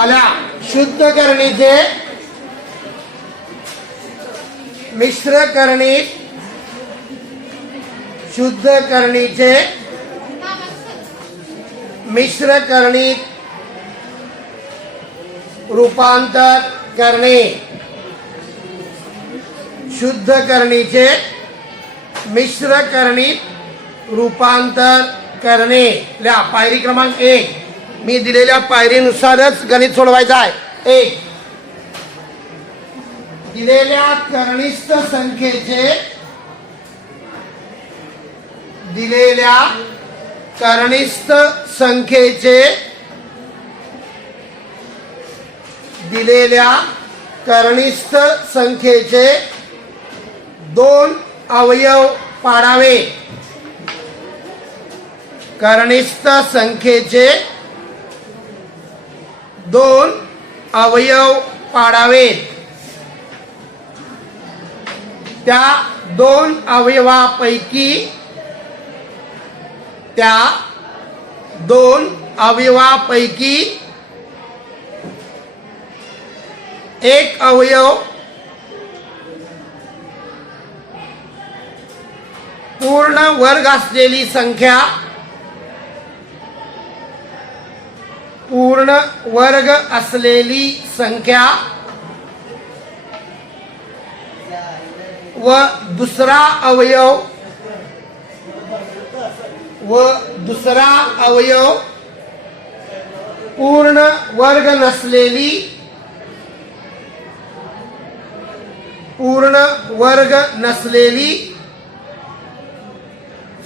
आल्या शुद्ध करणीचे मिश्र करणीत शुद्ध करणीचे मिश्र करणीत रूपांतर करणे शुद्ध करणीचे मिश्र करणीत रूपांतर करणे। ल्या पायरी क्रमांक 1 मी दिलेल्या पायरीनुसारच गणित सोडवायचं आहे। 1 दिलेल्या करणीस्थ संख्येचे दिलेल्या करणीस्थ संख्येचे दिलेल्या करणीस्थ संख्येचे 2 अवयव पाडावे। करणीस्थ संख्येचे 2 अवयव पाडावे। त्या 2 अवयवापैकी एक अवयव पूर्ण वर्ग असलेली संख्या पूर्ण वर्ग असलेली संख्या व दुसरा अवयव पूर्ण वर्ग नसलेली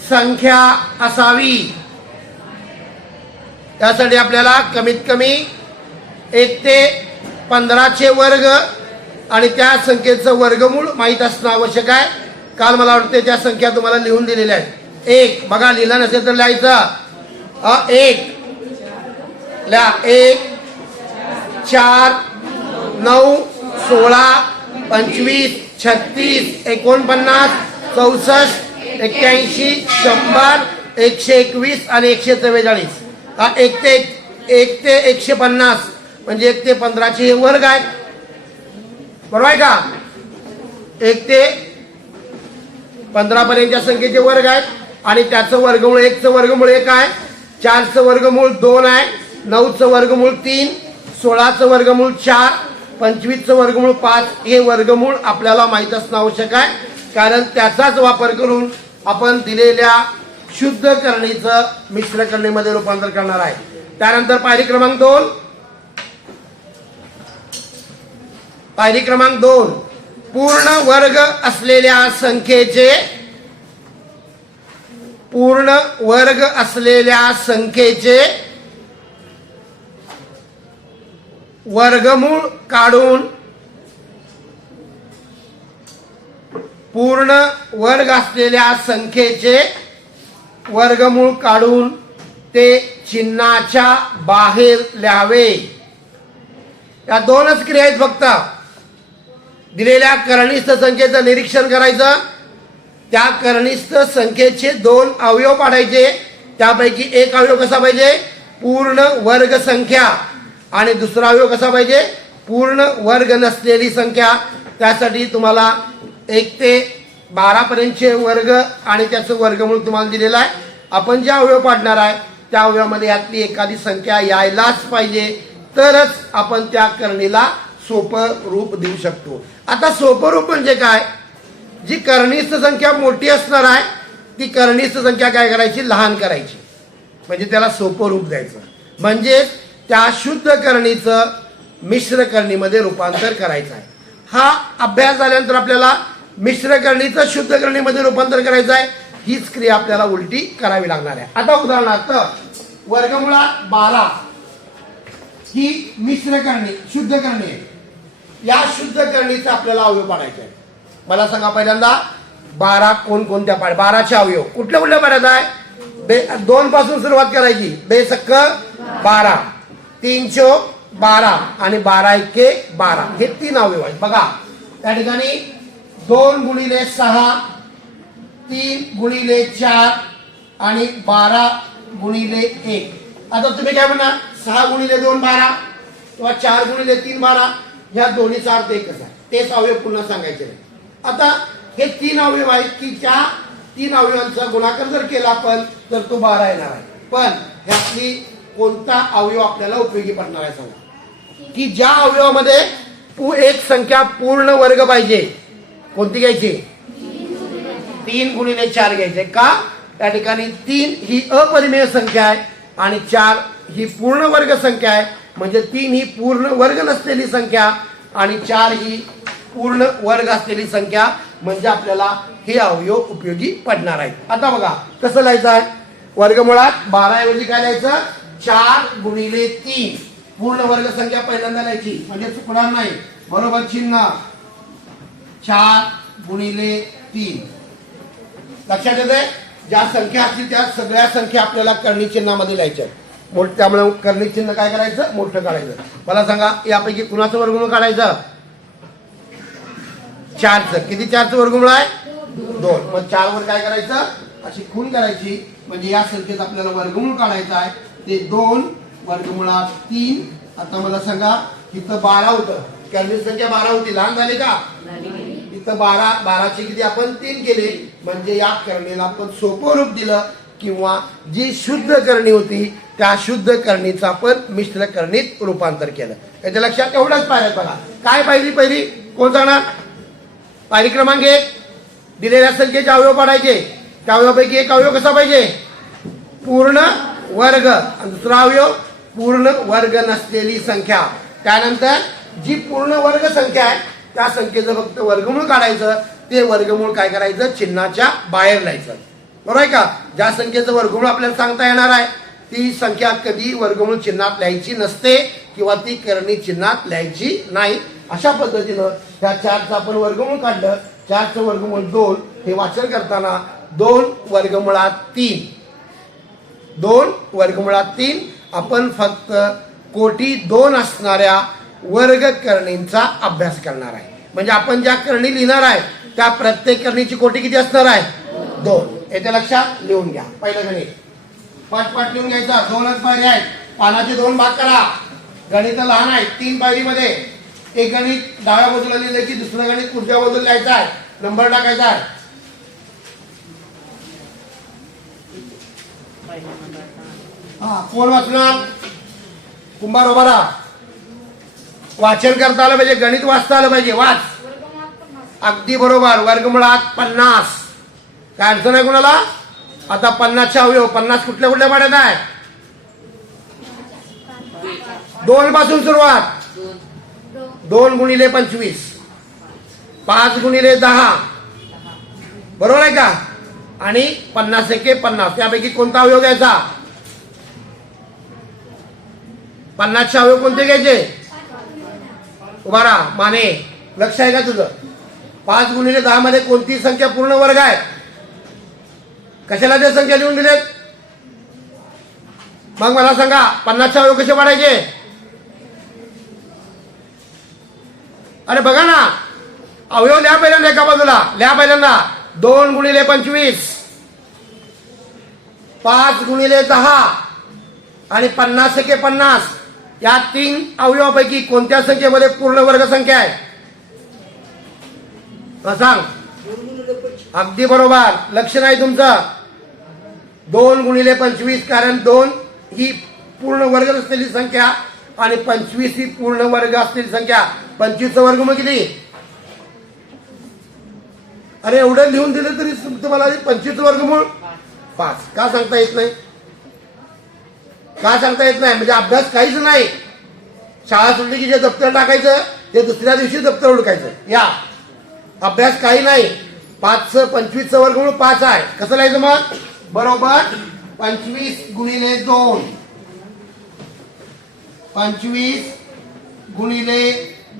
संख्या असावी। त्यासाठी आपल्याला कमीत कमी 1 ते 15 चे वर्ग आणि त्या संख्येचं वर्गमूळ माहीत असणं आवश्यक आहे। काल मला वाटते त्या संख्या तुम्हाला लिहून दिलेल्या आहेत। 1 बघा, लिहिलं नसेल तर लिहायचं। 1 ल्या 1 4 9 16 25 36 49 64 81 100 121 आणि 144। हा 1 ते 150 म्हणजे 1 ते 15 चे वर्ग आहेत, बरोबर आहे का? 1 ते 15 पर्यंतच्या संख्येचे वर्ग आहेत आणि त्याचं वर्गमूळ 1 चं वर्गमूळ 1 आहे, 4 चं वर्गमूळ 2 आहे, 9 चं वर्गमूळ 3, 16 चं वर्गमूळ 4, 25 चं वर्गमूळ 5 हे वर्गमूळ आपल्याला माहीत असणं आवश्यक आहे, कारण त्याचाच वापर करून आपण दिलेल्या शुद्ध करणीचं मिश्र करणीमध्ये रूपांतर करणार आहे। त्यानंतर पायरी क्रमांक 2 पूर्ण वर्ग असलेल्या संख्येचे वर्गमूळ काढून पूर्ण वर्ग असलेल्या संख्येचे वर्गमूळ काढून ते चिन्हाच्या बाहेर लिहावे। या 2च क्रिया आहेत फक्त। दिलेल्या करणीस्थ संख्येचं निरीक्षण करायचं, त्या करणीस्थ संख्येचे 2 अवयव पाडायचे, त्यापैकी एक अवयव कसा पाहिजे पूर्ण वर्ग संख्या आणि दुसरा अवयव कसा पाहिजे पूर्ण वर्ग नसलेली संख्या। त्यासाठी तुम्हाला 1 ते 12 पर्यंतचे वर्ग आणि त्याचं वर्गमूळ तुम्हाला दिलेलं आहे। आपण जे अवयव पाडणार आहे त्या अवयवामध्ये यातली एखादी संख्या यायलाच पाहिजे, तरच आपण त्या करणीला सोपं रूप देऊ शकतो। आता सोपं रूप म्हणजे काय? जी करणीस्थ संख्या मोठी असणार आहे ती करणीस्थ संख्या काय करायची लहान करायची, म्हणजे त्याला सोपं रूप द्यायचं, म्हणजे त्या शुद्ध करणीचं मिश्र करणीमध्ये रूपांतर करायचं आहे। हा अभ्यास झाल्यानंतर आपल्याला मिश्र करणीचं शुद्ध करणीमध्ये रूपांतर करायचं आहे, हीच क्रिया आपल्याला उलटी करावी लागणार आहे। आता उदाहरणार्थ वर्गमुळात 12 ही मिश्र करणी शुद्ध करणी आहे। या शुद्ध करणीचा आपल्याला अवयव पाडायचे आहे। मला सांगा पहिल्यांदा 12 कोणकोणत्या पाड 12चे अवयव कुठल्या कुठल्या पाडायचा आहे? 2 पासून सुरुवात करायची। बेसक्क 12, 3 चौक 12 आणि 12 एके 12 हे 3 अवयव आहेत। बघा त्या ठिकाणी 2 गुणिले 6, 3 गुणिले 4 आणि 12 गुणिले 1। आता तुम्ही काय म्हणा 6 गुणिले 2 12, किंवा 4 गुणिले 3 12, ह्या दोन्हीचा अर्थ एकच आहे. तेच अवयव पुन्हा सांगायचे नाही. आता हे 3 अवयव आहेत की त्या 3 अवयवांचा गुणाकार जर केला आपण तर तो 12 येणार आहे. पण ह्यातली कोणता अवयव आपल्याला उपयोगी पडणार आहे सांगा. की ज्या अवयवामध्ये एक संख्या पूर्ण वर्ग पाहिजे, कोणती घ्यायची? 3 गुणिले 4 घ्यायचे. का? त्या ठिकाणी 3 ही अपरिमेय संख्या आहे आणि 4 ही पूर्ण वर्ग संख्या आहे. म्हणजे 3 ही पूर्ण वर्ग नसलेली संख्या आणि 4 ही पूर्ण वर्ग असलेली संख्या, म्हणजे आपल्याला हे अवयव उपयोगी पडणार आहेत. आता बघा कसं लिहायचं आहे. वर्गमुळात 12 ऐवजी काय लिहायचं? 4 गुणिले 3. पूर्ण वर्ग संख्या पहिल्यांदा लिहायची म्हणजे चुकणार नाही. बरोबर चिन्ह. 4 गुणिले 3. लक्षात येते? ज्या संख्या असतील त्या सगळ्या संख्या आपल्याला कर्णी चिन्हामध्ये लिहायच्या. त्यामुळे कर्णी चिन्ह काय करायचं? मोठं काढायचं. मला सांगा यापैकी कुणाचं वर्गमूळ काढायचं? 4चं. किती 4चं वर्गमूळ आहे? 2. मग 4 वर काय करायचं? अशी खून करायची. म्हणजे या संख्येत आपल्याला वर्गमूळ काढायचं आहे. ते 2 वर्गमुळात 3. आता मला सांगा इथं 12 होतं, कर्णी संख्या 12 होती, लहान झाली का? इथं 12चे किती आपण 3 केले. म्हणजे या करणीला आपण सोपं रूप दिलं किंवा जी शुद्ध करणी होती त्या शुद्ध करणीचं आपण मिश्र करणीत रूपांतर केलं. याच्या लक्षात एवढंच पाहिजे. बघा काय पहिली कोण सांगणार? पायरी क्रमांक 1. दिलेल्या संख्येचे अवयव पाडायचे. त्या अवयवापैकी एक अवयव कसा पाहिजे? पूर्ण वर्ग. आणि दुसरा अवयव पूर्ण वर्ग नसलेली संख्या. त्यानंतर जी पूर्ण वर्ग संख्या आहे त्या संख्येचं फक्त वर्गमूळ काढायचं. ते वर्गमूळ काय करायचं? चिन्हाच्या बाहेर लिहायचं. बरोबर आहे का? ज्या संख्येचं वर्गमूळ आपल्याला सांगता येणार आहे ती संख्या कधी वर्गमूळ चिन्हात लिहायची नसते किंवा ती करणी चिन्हात लिहायची नाही. अशा पद्धतीनं ह्या 4चं आपण वर्गमूळ काढलं. 4चं वर्गमूळ 2. हे वाचन करताना 2 वर्गमुळात 3. 2 वर्गमुळात 3. आपण फक्त कोटी 2 असणाऱ्या वर्ग करणींचा अभ्यास करणार आहे. म्हणजे आपण ज्या करणी लिहिणार आहे त्या प्रत्येक करणीची कोटी किती असणार आहे? 2. याच्या लक्षात लिहून घ्या. पहिलं गणित पाठ लिहून घ्यायचा. 2च पायरी आहेत. पानाचे 2 भाग करा. गणित लहान आहे. 3 पायरीमध्ये एक गणित डाव्या बाजूला लिहिलं की दुसरं गणित उजव्या बाजूला लिहायचं आहे. नंबर टाकायचा आहे. कोण वाचणार? कुंभार उभा राहा. वाचन करता आलं पाहिजे. गणित वाचता आलं पाहिजे. वाच. अगदी बरोबर. वर्गमुळात 50. काय अडचण आहे कोणाला? आता 50चे अवयव 50 कुठल्या कुठल्या पाड्यात आहे? 2 पासून सुरुवात. 2 गुणिले 25. 5 गुणिले 10. बरोबर आहे का? आणि 50 एके 50. त्यापैकी कोणता अवयव घ्यायचा? 50चे अवयव कोणते घ्यायचे? उभा राहा. माने लक्ष आहे का तुझं? 5 गुणिले 10 मध्ये कोणती संख्या पूर्ण वर्ग आहे? कशाला त्या संख्या लिहून दिलेत? मग मला सांगा 50चे अवयव कसे पाडायचे? अरे बघा ना, अवयव लिहा पहिल्यांदा एका बाजूला. लिहा पहिल्यांदा 2 गुणिले 25. 5 गुणिले 10 आणि 50 एके 50. या 3 अवयवापैकी कोणत्या संख्येमध्ये पूर्ण वर्ग संख्या आहे? सांग. अगदी बरोबर. लक्ष नाही तुमचं. 2 गुणिले 25. कारण 2 ही पूर्ण वर्ग असलेली संख्या आणि 25 ही पूर्ण वर्ग असलेली संख्या. 25चं वर्गमूळ किती? अरे एवढं लिहून दिलं तरी तुम्हाला 25चं वर्गमूळ 5. का सांगता येत नाही? का सांगता येत नाही? म्हणजे अभ्यास काहीच नाही. शाळा सुटली की जे दप्तर टाकायचं ते दुसऱ्या दिवशी दप्तर उडकायचं. या अभ्यास काही नाही. 25चं वर्गमूळ 5 आहे. कसं लिहायचं मग? बरोबर 25 गुणिले 2. 25 गुणिले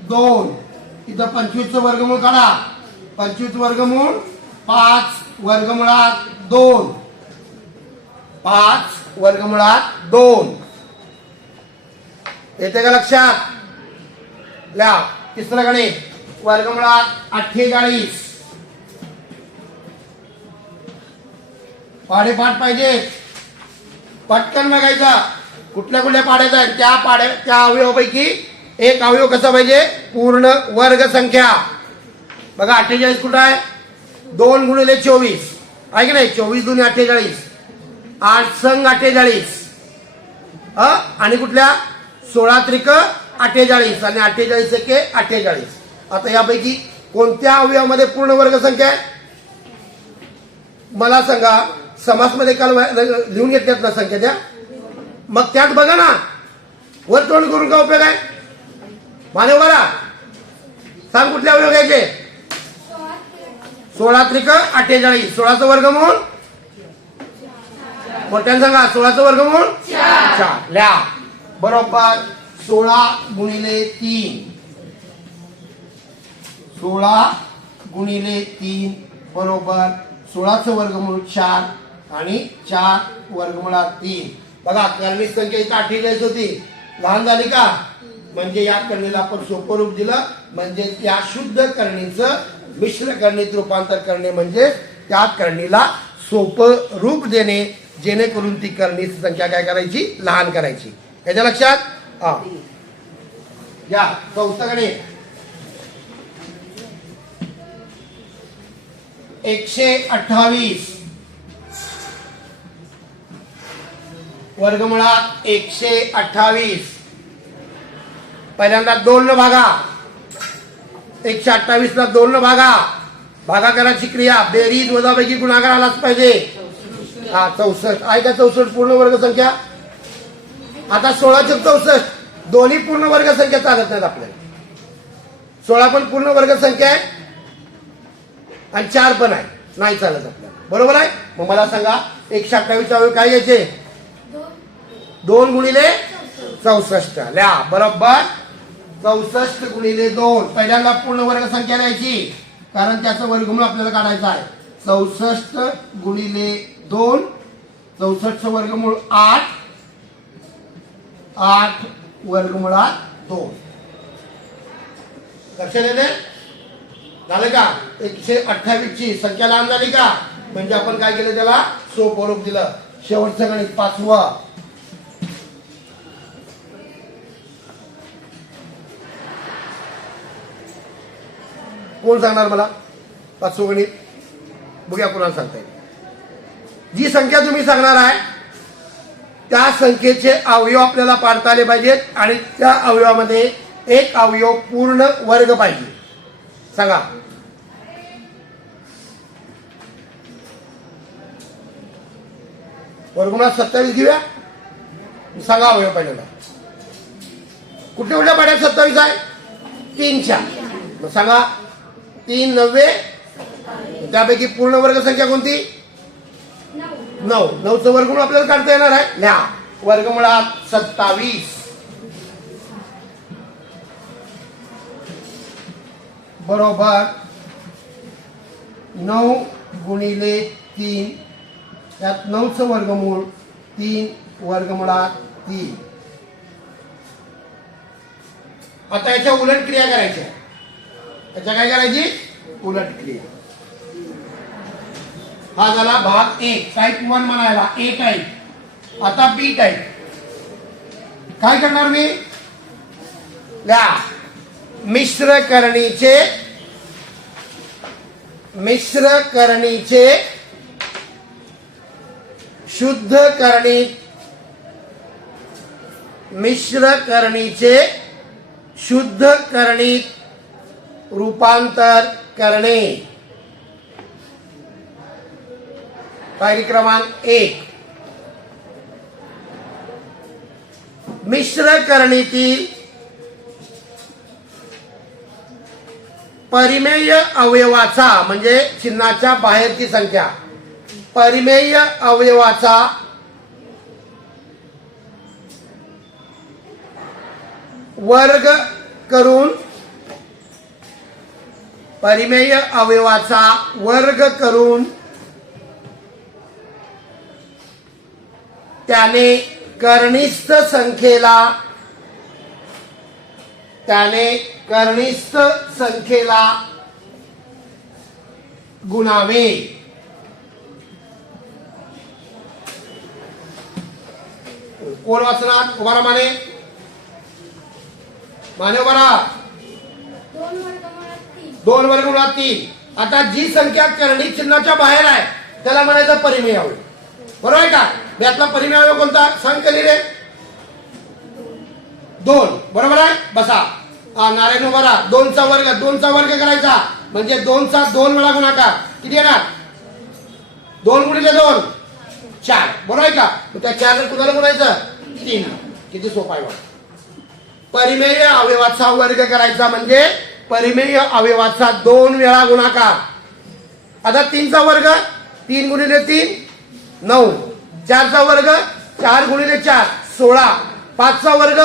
2. इथं 25चं वर्गमूळ काढा. 25 वर्गमूळ 5 वर्गमुळात 2. 5 वर्गमुळात 2. येते का लक्षात? लिहा. तिसरं गणित वर्गमुळात 48. पाढेपाठ पाहिजे. पटकन बघायचा. कुठल्या कुठल्या पाड्याचा आहे त्या अवयवापैकी एक अवयव कसा पाहिजे पूर्ण वर्ग संख्या. बघा 48 कुठं आहे 2 गुणिले 24 आहे की नाही 24 दुनी 48 8 संग 48 आणि कुठल्या 16 त्रिक 48 आणि 48 एके 48. आता यापैकी कोणत्या अवयवामध्ये पूर्ण वर्ग संख्या आहे मला सांगा. समासमध्ये काल लिहून घेतल्यात ना संख्या त्या मग त्यात बघा ना वर तोंड करून का उपयोग आहे माने बरा सांग कुठले अवयव घ्यायचे 16 त्रिक 48 16चं वर्गमूळ मोठ्यानं सांगा 16चं वर्गमूळ 4 लिहा बरोबर 16 गुणिले 3 16 गुणिले 3 बरोबर 16चं वर्गमूळ 4 आणि 4 वर्गमुळात 3. बघा कर्णी संख्या इथं 48 होती लहान झाली का म्हणजे या करणीला आपण सोपं रूप दिलं म्हणजे त्या शुद्ध करणीचं मिश्र करणीत रूपांतर करणे म्हणजे त्या करणीला सोपं रूप देणे जेणेकरून ती करणीची संख्या काय करायची लहान करायची. याच्या लक्षात या चौथं गणित 128 वर्गमुळात 128 पहिल्यांदा 2 न भागा 128 ला 2 न भागाकाराची क्रिया बेरीज वजापैकी गुणाकार आलाच पाहिजे. 64 आहे का 64 पूर्ण वर्ग संख्या. आता 16 दोन्ही पूर्ण वर्ग संख्या चालत नाहीत आपल्याला 16 पण पूर्ण वर्ग संख्या आहे आणि 4 पण आहे नाही चालत आपल्याला बरोबर आहे. मग मला सांगा 128 अवयव काय घ्यायचे 2 गुणिले 64 लिहा बरोबर 64 गुणिले 2 पहिल्यांदा पूर्ण वर्ग संख्या द्यायची कारण त्याचं वर्गमूळ आपल्याला काढायचं आहे. 64 गुणिले 2 64चं वर्गमूळ 8 8 वर्गमुळात 2 लक्षात येते झालं का. 128 ची संख्या लहान झाली का म्हणजे आपण काय केलं त्याला सोपं रूप दिलं. शेवटचं गणित 5वं कोण सांगणार मला 5वं गणित बघूया कोणाला सांगता येईल. जी संख्या तुम्ही सांगणार आहे त्या संख्येचे अवयव आपल्याला पाडता आले पाहिजेत आणि त्या अवयवामध्ये एक अवयव पूर्ण वर्ग पाहिजे. सांगा वर्गमुळात 27 घेऊया सांगा अवयव पहिल्यांदा कुठल्या कुठल्या पाड्यात 27 आहे 3च्या मग सांगा 3 9 त्यापैकी पूर्ण वर्ग संख्या कोणती 9 9चं वर्गमूळ आपल्याला काढता येणार आहे. लिहा वर्गमुळात 27 बरोबर 9 गुणिले 3 त्यात 9चं वर्गमूळ 3 वर्गमुळात 3. आता याच्या उलट क्रिया करायच्या याच्या काय करायची उलट क्रिया. हा झाला भाग 1 टाईप 1 म्हणायला ए टाईप. आता बी टाईप काय करणार मी लिहा मिश्र करणीचे शुद्ध करणीत मिश्र करणीचे शुद्ध करणीत रूपांतर करणे. पायरी क्रमांक 1 मिश्र करणीतील परिमेय अवयवाचा म्हणजे चिन्हाच्या बाहेरची संख्या परिमेय अवयवाचा वर्ग करून परिमेय अवयवाचा वर्ग करून त्याने कनिष्ठ संख्येला गुणावे. कोण वाचणार? उभा राहा माने. माने उभा राहा. 2 वर्गमुळात 3. आता जी संख्या करणी चिन्हाच्या बाहेर आहे त्याला म्हणायचं परिमेय अवयव. बरोबर आहे का? यातला परिमेय अवयव कोणता? सांग केली रे. 2. बरोबर आहे. बसा. नारायण उभा राहा. 2चा वर्ग. 2चा वर्ग करायचा म्हणजे 2चा 2 वेळा गुणाकार. किती येणार? 2 गुणिले 2 4. बरोबर आहे का? त्या 4 जर कुणाला गुणायचं? 3. किती सोपा आहे. परिमेय अवयवाचा वर्ग करायचा म्हणजे परिमेय अवयवाचा 2 वेळा गुणाकार. आता 3चा वर्ग 3 गुणिले 3 9. 4चा वर्ग 4 गुणिले 4 16. 5चा वर्ग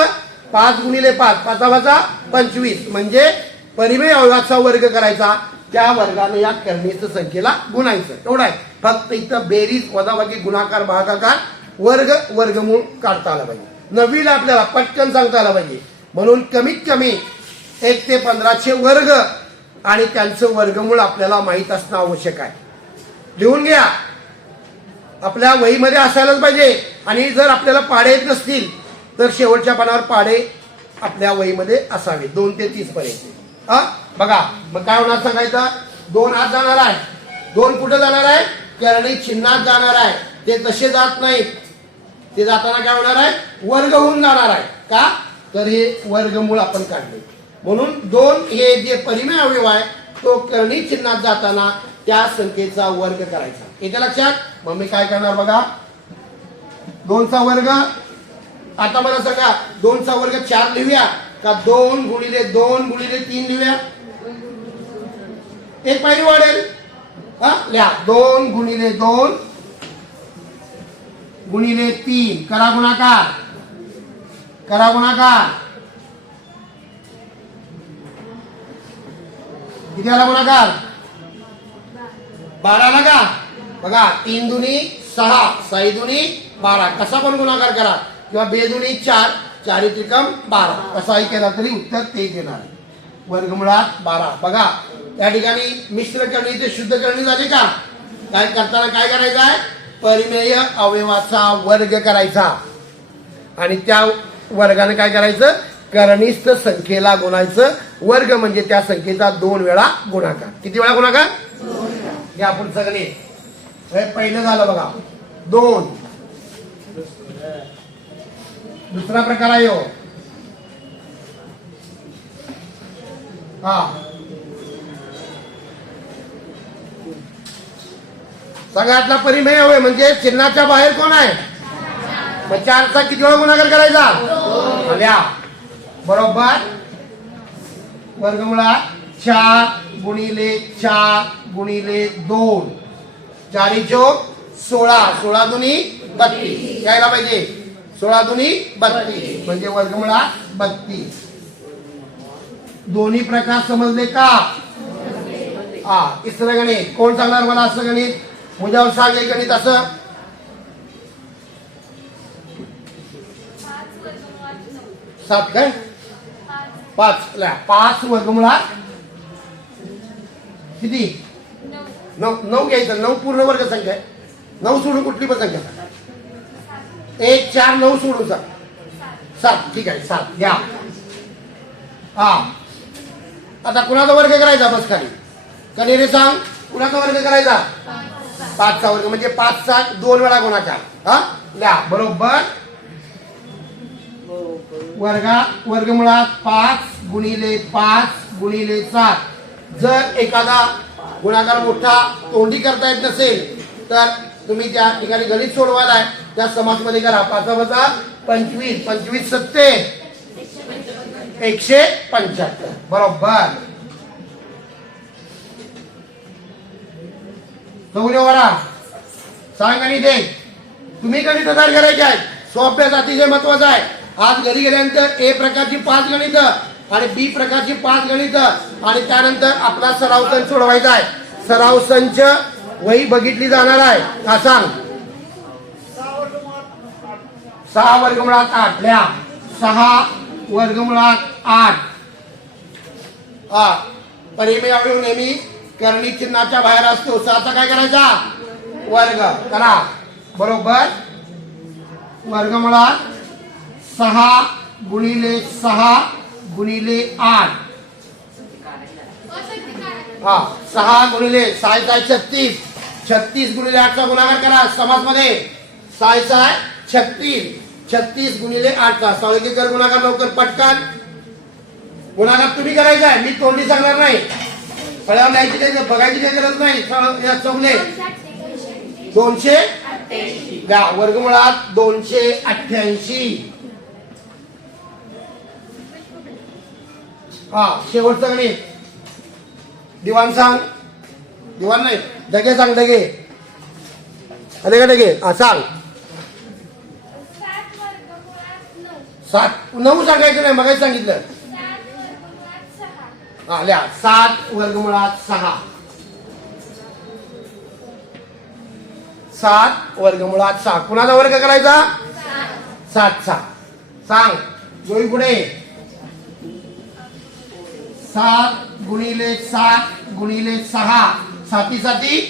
5 गुणिले 5 5 25 म्हणजे परिमेय अवयवाचा वर्ग करायचा. त्या वर्गाने या करणीच्या संख्येला गुणायचं. एवढं आहे. फक्त इथं बेरीज वजाबाकी गुणाकार भागाकार वर्ग वर्गमूळ काढता आला पाहिजे. 9वीला आपल्याला पटकन सांगता आला पाहिजे. म्हणून कमीत कमी 1 ते 15चे वर्ग आणि त्यांचं वर्गमूळ आपल्याला माहित असणं आवश्यक आहे. लिहून घ्या. आपल्या वहीमध्ये असायलाच पाहिजे. आणि जर आपल्याला पाडे येत नसतील तर शेवटच्या पानावर पाडे आपल्या वहीमध्ये असावे 2 ते 30 पर्यंत. बघा मग काय होणार सांगायचं. 2 आत जाणार आहे. 2 कुठे जाणार आहे? करणी चिन्हात जाणार आहे. ते तसे जात नाहीत. ते जाताना काय होणार आहे? वर्ग होऊन जाणार आहे. का? तर हे वर्गमूळ आपण काढले. म्हणून 2 हे जे परिमेय अवयव आहे तो करणी चिन्हात जाताना त्या संख्येचा वर्ग करायचा. येत्या लक्षात? मग मी काय करणार बघा. 2चा वर्ग. आता मला सांगा 2चा वर्ग 4 लिहूया का 2 गुणिले 2 गुणिले 3 लिहूया? एक पायरी वाढेल. लिहा 2 गुणिले 2 गुणिले 3. करा गुणाकार. करा गुणाकार. किती आला गुणाकार? 12 आला का? बघा 3 दुनी 6 6 दुनी 12. कसा पण गुणाकार करा किंवा 2 दुनी 4 4 त्रिकम 12 कसाही केला तरी उत्तर ते येणार. वर्गमुळात 12. बघा या ठिकाणी मिश्र करणी ते शुद्ध करणी झाली का? काय करताना काय करायचं आहे? परिमेय अवयवाचा वर्ग करायचा आणि त्या वर्गाने काय करायचं? करणीस्थ संख्येला गुणायचं. वर्ग म्हणजे त्या संख्येचा 2 वेळा गुणाकार. किती वेळा गुणाकार? 2 वेळा. हे आपण सगळे पहिलं झालं बघा 2. दुसरा प्रकार आहे हो. सगळ्यातला परिमेय हवे म्हणजे चिन्हाच्या बाहेर कोण आहे? मग 4चा किती वेळा गुणाकार करायचा? लिहा. बरोबर. वर्गमुळात 4 गुणिले 4 गुणिले 2 4 चौक 16 16 दुनी 32 यायला पाहिजे. 16 दुनी 32 म्हणजे वर्गमुळात 32. दोन्ही प्रकार समजले का? तिसरं गणित कोण सांगणार मला? असं गणित मुजावर सांग. एक गणित असं 7 काय 5 वर्गमुळात किती? 9 घ्यायचं. 9 पूर्ण वर्ग संख्या आहे. 9 सोडून कुठली पण संख्या 1 4 9 सोडून 7. ठीक आहे 7 घ्या. आता कुणाचा वर्ग करायचा? बस खाली कनेरे सांग. कुणाचा वर्ग करायचा? 5चा वर्ग म्हणजे 5चा 2 वेळा गुणाकार. लिहा. बरोबर. वर्गमुळात 5 गुणिले 5 गुणिले 7. जर एखादा गुणाकार मोठा तोंडी करता येत नसेल तर तुम्ही त्या ठिकाणी गणित सोडवायला त्या समासमध्ये करा. 5 वजा 25 25 सत्ते 175. बरोबर. चौऱ्यावरा सांग गणित आहे. तुम्ही गणित तयार करायचे आहेत. स्वाभ्यास अतिशय महत्वाचा आहे. आज घरी गेल्यानंतर ए प्रकारची 5 गणित आणि बी प्रकारची 5 गणित आणि त्यानंतर आपला सराव संच सोडवायचा आहे. सराव संच वही बघितली जाणार आहे. का सांग? 6 वर्गमुळात 8 लिहा. 6 वर्गमुळात 8. परिमेय अवयव नेहमी करणी चिन्हाच्या बाहेर असतो. 6चा काय करायचा? वर्ग करा. बरोबर. वर्गमुळात 6 गुणिले 6 गुणिले 8. हा 6 गुणिले 6 36. 36 गुणिले 8चा गुणाकार करा समासमध्ये. 6 36. 36 गुणिले 8चा सावळी कर गुणाकार लवकर पटकन. गुणाकार तुम्ही करायचा आहे, मी तोंडी सांगणार नाही. फळ्यावर लिहायची काही बघायची काही गरज नाही. चौगले 288 घ्या वर्गमुळात 288. हा शेवटचं गणित. दिवाण सांग. दिवाण नाही डगे सांग. डगे अरे का डगे हा सांग. 7 9 सांगायचं नाही मगाच सांगितलं. हा लिहा 7 वर्गमुळात 6. 7 वर्गमुळात 6. कुणाचा वर्ग करायचा? 7चा. सांग जोई पुढे. 7 गुणिले 7 गुणिले 6 7 49.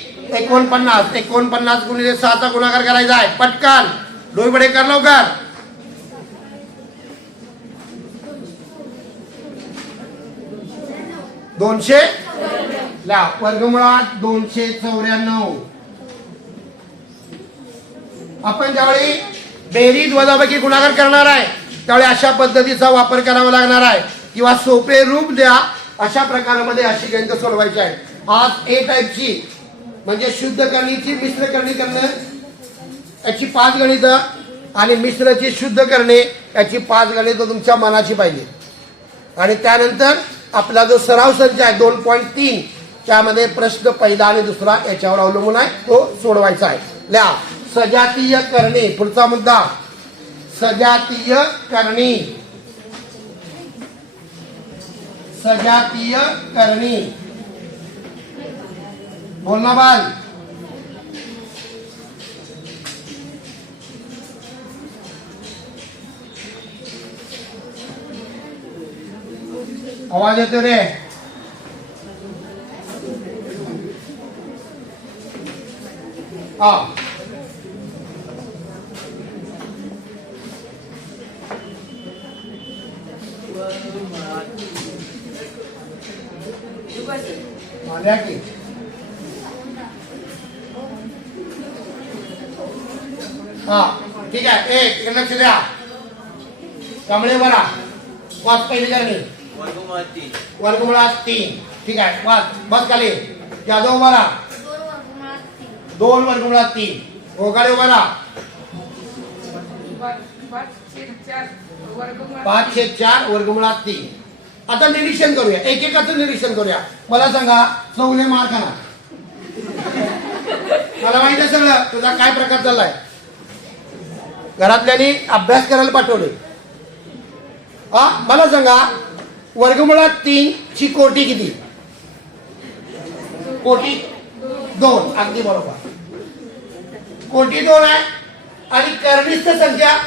49 गुणिले 6चा गुणाकार करायचा आहे पटकन. डोई पुढे कर लवकर. 200 ला वर्गमुळात 294. आपण ज्यावेळी बेरीज वजाबाकी गुणाकार करणार आहे त्यावेळी अशा पद्धतीचा वापर करावा लागणार आहे किंवा सोपे रूप द्या अशा प्रकारामध्ये अशी गणित सोडवायची आहे. आज ए टाईपची म्हणजे शुद्ध करणीची मिश्र करणी करणं याची 5 गणितं आणि मिश्रची शुद्ध करणे याची 5 गणितं तुमच्या मनाची पाहिजे. आणि त्यानंतर आपला जो सराव संच आहे 2.3 त्यामध्ये प्रश्न पहिला आणि दुसरा याच्यावर अवलंबून आहे तो सोडवायचा आहे. लिहा सजातीय करणे. पुढचा मुद्दा सजातीय करणी. सजातीय करणी बोल ना बाल. आवाज येतो रे. हा आल्या की हा ठीक आहे. एक लक्ष द्या. कमळे बरा वाच पहिली करणी. वर्गमुळात 3. ठीक आहे वाच बस खाली. जाधव बरा 2 वर्गमुळात 3. ओगाडे बरा 5/4 वर्गमुळात 3. आता निरीक्षण करूया. एकेकाचं निरीक्षण करूया. मला सांगा चौले मार खाना. मला माहिती आहे सगळं तुझा काय प्रकार चाललाय. घरातल्यानी अभ्यास करायला पाठवले. हा मला सांगा वर्गमुळात 3 ची कोटी किती? कोटी 2. अगदी बरोबर. कोटी 2 आहे आणि कर्णिस्थ संख्या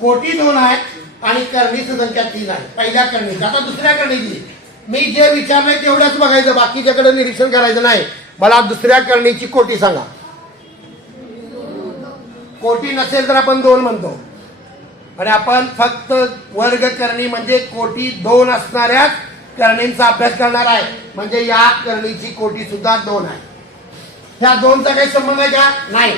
कोटी 2 आहे आणि कर्णिस्थ संख्या 3 आहे. पहिल्या कर्णीची. आता दुसऱ्या कर्णीची मी जे विचारलंय तेवढ्याच बघायचं बाकीच्याकडे निरीक्षण करायचं नाही. मला दुसऱ्या कर्णीची कोटी सांगा. कोटी नसेल तर आपण 2 म्हणतो आणि आपण फक्त वर्ग करणी म्हणजे कोटी 2 असणाऱ्या करणींचा अभ्यास करणार आहे. म्हणजे या करणीची कोटी सुद्धा 2 आहे. ह्या 2चा काही संबंध आहे का? नाही.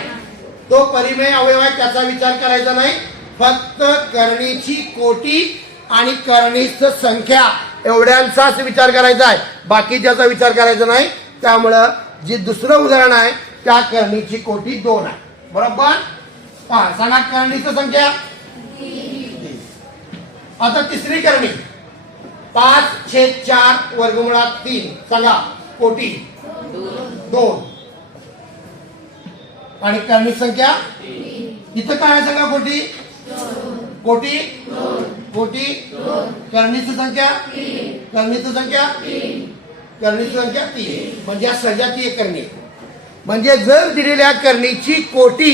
तो परिमेय अवयव आहे त्याचा विचार करायचा नाही. फक्त करणीची कोटी आणि करणीस्थ संख्या एवढ्यांचाच विचार करायचा आहे. बाकीच्याचा विचार करायचा नाही. त्यामुळं जे दुसरं उदाहरण आहे त्या करणीची कोटी 2 आहे. बरोबर. पहा सांगा करणीस्थ संख्या. आता तिसरी करणी 5/4 वर्गमुळात 3. सांगा कोटी 2 आणि करणीस्थ संख्या इथं काय आहे सांगा. कोटी कोटी कोटी करणीस्थ संख्या करणीस्थ संख्या करणीस्थ संख्या 3 म्हणजे सजातीय करणी. म्हणजे जर दिलेल्या करणीची कोटी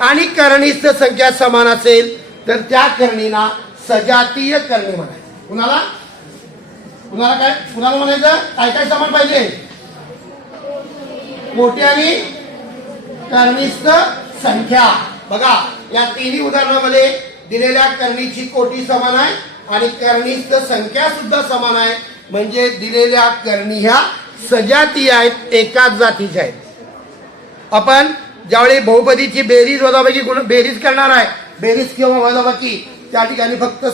आणि करणीस्थ संख्या समान असेल तर त्या करणीला सजातीय करणी म्हणायचं. कुणाला कुणाला काय कुणाला म्हणायचं? काय काय समान पाहिजे? कोटी आणि करणीस्थ संख्या. बघा या तिन्ही उदाहरणामध्ये दिलेल्या करणीची कोटी समान आहे आणि करणीस्थ संख्या सुद्धा समान आहे. म्हणजे दिलेल्या करणी ह्या सजातीय आहेत, एकाच जातीच्या आहेत. आपण ज्यावेळी बहुपदीची बेरीज वजाबाकी बेरीज करणार आहे, बेरीज किंवा वजाबाकी, त्या ठिकाणी फक्त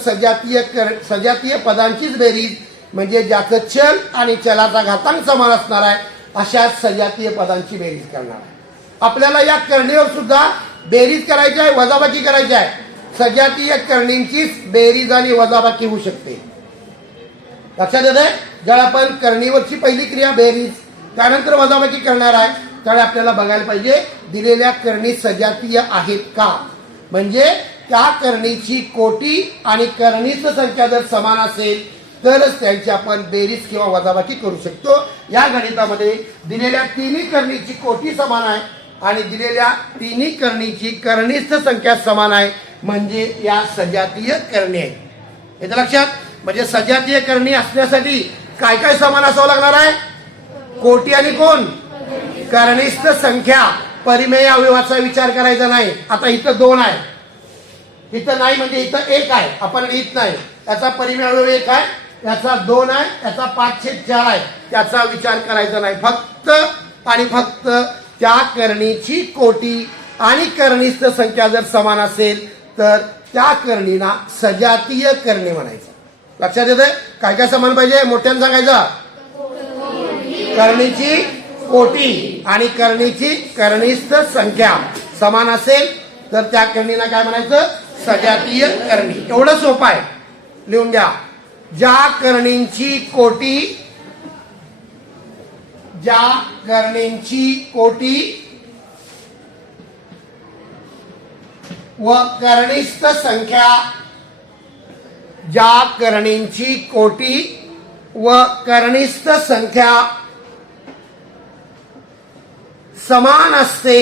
सजातीय पदांचीच बेरीज म्हणजे ज्याचं चल आणि चलाचा घातांक समान असणार आहे अशा सजातीय पदांची बेरीज करणार आहे. आपल्याला या करणीवर सुद्धा बेरीज करायची आहे, वजाबाकी करायची आहे. सजातीय करणींचीच बेरीज आणि वजाबाकी होऊ शकते. लक्षात येते? ज्यावेळी आपण करणीवरची पहिली क्रिया बेरीज त्यानंतर वजाबाकी करणार आहे त्यावेळी आपल्याला बघायला पाहिजे दिलेल्या करणी सजातीय आहेत का. म्हणजे त्या करणीची कोटी आणि करणीच संख्या जर समान असेल तरच त्यांची आपण बेरीज किंवा वजाबाकी करू शकतो. या गणितामध्ये दिलेल्या तिन्ही करणीची कोटी समान आहे आणि दिलेल्या तिन्ही करणीची करणीस्थ संख्या समान आहे म्हणजे या सजातीय करणी आहेत. येतं लक्षात? म्हणजे सजातीय करणी असण्यासाठी काय काय समान असावं लागणार आहे? कोटी आणि कोण? करणीस्थ संख्या. परिमेय अवयवाचा विचार करायचा नाही. आता इथं 2 आहे, इथं नाही म्हणजे इथं 1 आहे, आपण लिहित नाही. याचा परिमेय अवयव 1 आहे, याचा 2 आहे, याचा 5/4 आहे, त्याचा विचार करायचा नाही. फक्त आणि फक्त त्या करणीची कोटी आणि करणीस्थ संख्या जर समान असेल तर त्या करणीला सजातीय करणी म्हणायचं. लक्षात येते? काय काय समान पाहिजे? मोठ्यानं सांगायचं. करणीची कोटी आणि करणीची करणीस्थ संख्या समान असेल तर त्या करणीला काय म्हणायचं? सजातीय करणी. एवढं सोपं आहे, लिहून घ्या. ज्या करणींची कोटी व करणीस्थ संख्या, ज्या करणींची कोटी व करणीस्थ संख्या समान असते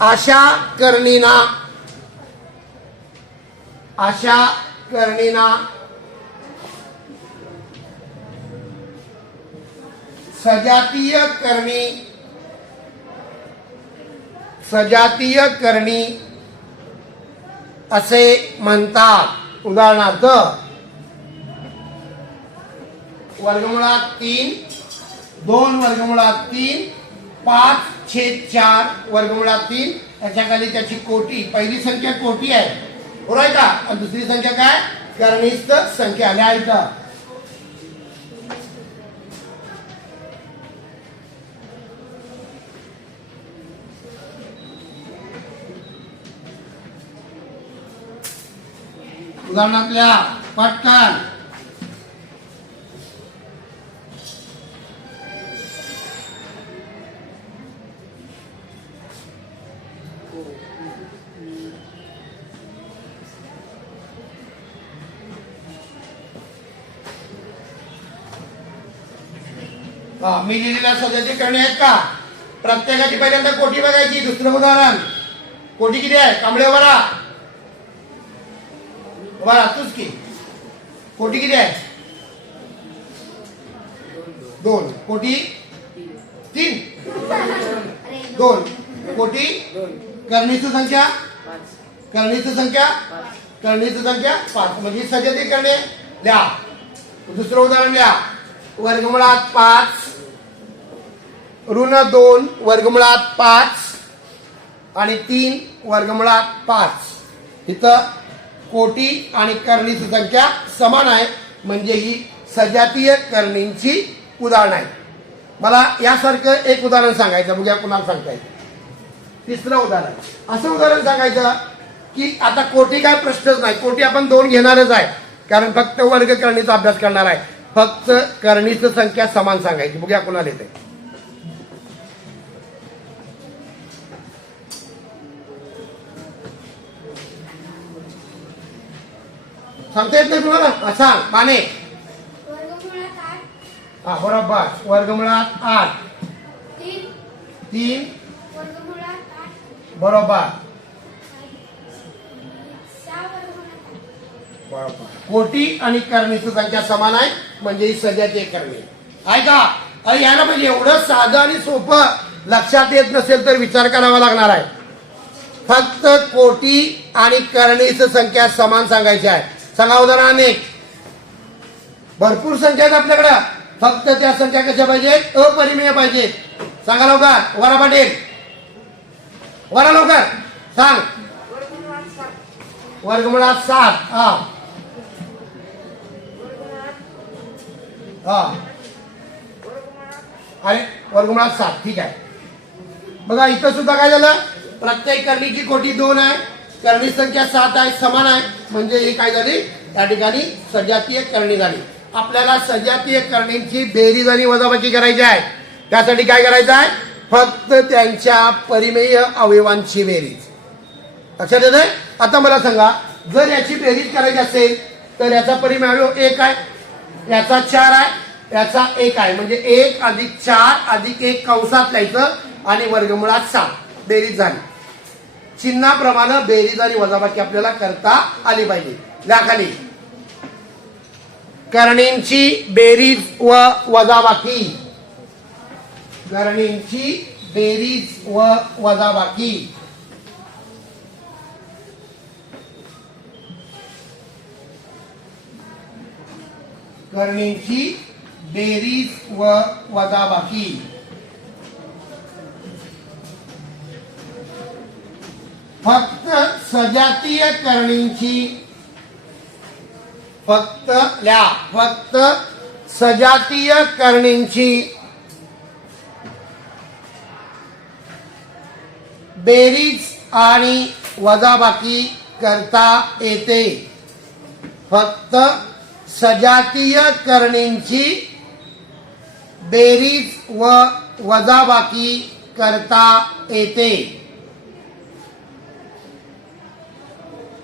अशा करणीना सजातीय करणी असे म्हणतात. उदाहरणार्थ वर्गमुळात 3, 2 वर्गमुळात 3, 5/4 वर्गमुळात 3 याच्या खाली त्याची कोटी. पहिली संख्या कोटी आहे, बरोबर आहे का? आणि दुसरी संख्या काय? करणीस्थ संख्या. लिहायचं. उदाहरणातल्या पटकन मी लिहिलेल्या सजातीय करणी आहेत का? प्रत्येकाची पहिल्यांदा कोटी बघायची. दुसरं उदाहरण, कोटी किती आहे? कांबळे बरा तूच की कोटी किती आहे? 2 कोटी 3 2 कोटी. करणीची संख्या 5 म्हणजे सजातीय करणे. लिहा. दुसरं उदाहरण लिहा. वर्गमुळात 5 ऋण 2 वर्गमुळात 5 आणि 3 वर्गमुळात 5. इथं कोटी आणि करणीची संख्या समान आहे म्हणजे ही सजातीय करणींची उदाहरण आहे. मला यासारखं एक उदाहरण सांगायचं, बघूया कुणाला सांगता येईल. तिसरं उदाहरण, असं उदाहरण सांगायचं की आता कोटी काय प्रश्नच नाही, कोटी आपण 2 घेणारच आहे कारण फक्त वर्ग करणीचा अभ्यास करणार आहे. फक्त करणीची संख्या समान सांगायची. बघूया कुणाला येते. सांगता येत नाही तुम्हाला? सांग माने. हा बरोबर. वर्गमुळात 8 3 बरोबर. कोटी आणि करणीची संख्या समान आहे म्हणजे ही सजातीय करणी आहे का? अरे यायला पाहिजे. एवढं साधं आणि सोपं लक्षात येत नसेल तर विचार करावा लागणार आहे. फक्त कोटी आणि करणीच संख्या समान सांगायची आहे. सांगा उदाहरण अनेक. भरपूर संख्या आहेत आपल्याकडं, फक्त त्या संख्या कशा पाहिजेत? अपरिमेय पाहिजेत. सांगा लवकर. वरा पाटील, वरा लवकर सांग. वर्गमुळात 7. हा हा अरे वर्गमुळात 7. ठीक आहे. बघा इथं सुद्धा काय झालं? प्रत्येक करणीची कोटी 2 आहे, करणी संख्या 7 आहे, समान आहे. म्हणजे ही काय झाली? त्या ठिकाणी सजातीय करणी झाली. आपल्याला सजातीय करणींची बेरीज आणि वजाबाकी करायची आहे. त्यासाठी काय करायचं आहे? फक्त त्यांच्या परिमेय अवयवांची बेरीज. लक्षात येतंय? आता मला सांगा, जर याची बेरीज करायची असेल तर याचा परिमेय अवयव 1 आहे, याचा 4 आहे, याचा 1 आहे. म्हणजे 1 अधिक 4 अधिक 1 कंसात लिहायचं आणि वर्गमुळात 7. बेरीज झाली. चिन्हाप्रमाणे बेरीज आणि वजाबाकी आपल्याला करता आली पाहिजे. खाली करणींची बेरीज व वजाबाकी. करणींची बेरीज व वजाबाकी. करणींची बेरीज व वजाबाकी. फक्त सजातीय करणींची, फक्त सजातीय करणींची बेरीज आणि वजाबाकी करता येते. फक्त सजातीय करणींची बेरीज व वजाबाकी करता येते.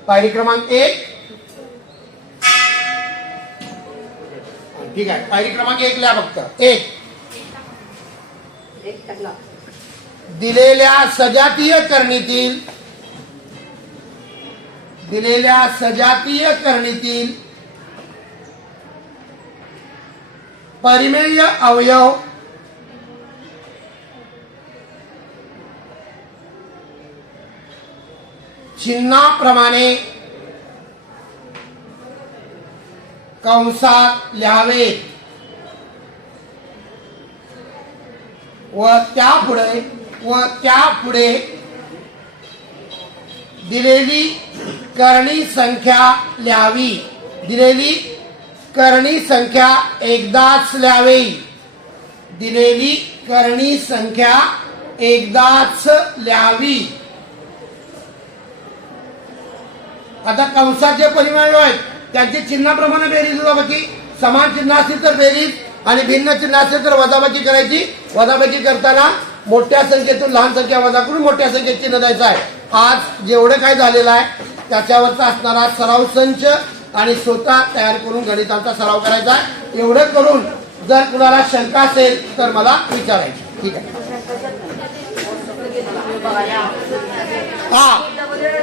पायरी क्रमांक 1. ठीक आहे. पायरी क्रमांक 1 लिहा फक्त. 1. दिलेल्या सजातीय करणीतील परिमेय अवयव चिन्हाप्रमाणे कंसात लिहावेत व त्यापुढे दिलेली करणी संख्या लिहावी. दिलेली करणी संख्या एकदाच लिहावी. दिलेली करणी संख्या एकदाच लिहावी. आता कंसात जे परिमेय आहेत त्यांची चिन्हाप्रमाणे बेरीज वजाबाकी. समान चिन्ह असतील तर बेरीज आणि भिन्न चिन्ह असेल तर वजाबाकी करायची. वजाबाकी करताना मोठ्या संख्येतून लहान संख्या वजा करून मोठ्या संख्येत चिन्ह द्यायचं आहे. आज जेवढं काय झालेलं आहे त्याच्यावरचा असणारा सराव संच आणि स्वतः तयार करून गणितांचा सराव करायचा आहे. एवढं करून जर कुणाला शंका असेल तर मला विचारायची. ठीक आहे. हा